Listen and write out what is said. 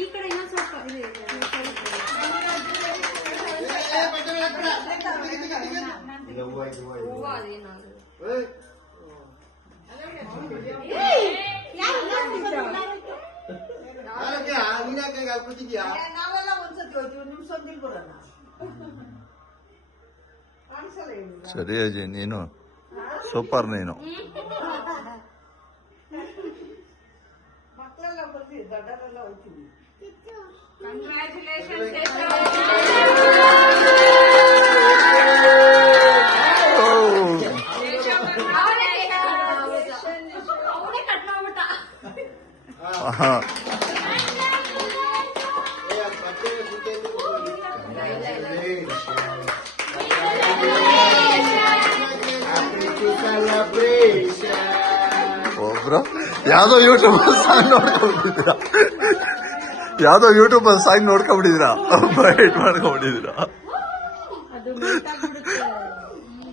ಈ ಕಡೆ ಇನ್ನೊಂದು ಸ್ವಲ್ಪ ಇದೆ. ಹೂವು ಅದೇನಾದ್ರು ನಾವೆಲ್ಲ ಒಂದ್ಸತಿ ಹೋಗ್ತೀವಿ, ನಿಮ್ ಸೊಂದಿಲ್ ಬರೋಣ. ಸರಿ ಅಜಯ್, ನೀನು ಸೂಪರ್. ನೀನು ಮಕ್ಕಳೆಲ್ಲ ಬರ್ತೀವಿ, ದೊಡ್ಡರೆಲ್ಲ ಹೋಗ್ತೀವಿ. ಒಬ್ರು ಯಾವ್ದೋ ಯೂಟ್ಯೂಬರ್ ಸಾಂಗ್ ನೋಡ್ಕೊಂಡ್ಬಿಟ್ಟಿದ್ದೀರಾ, ಯಾವ್ದೋ ಯೂಟ್ಯೂಬರ್ ಸಾಂಗ್ ನೋಡ್ಕೊಂಡ್ಬಿಟ್ಟಿದ್ದೀರಾ, ಬೈಟ್ ಮಾಡ್ಕೊಂಡ್ಬಿಟ್ಟಿದ್ದೀರಾ. ಅದು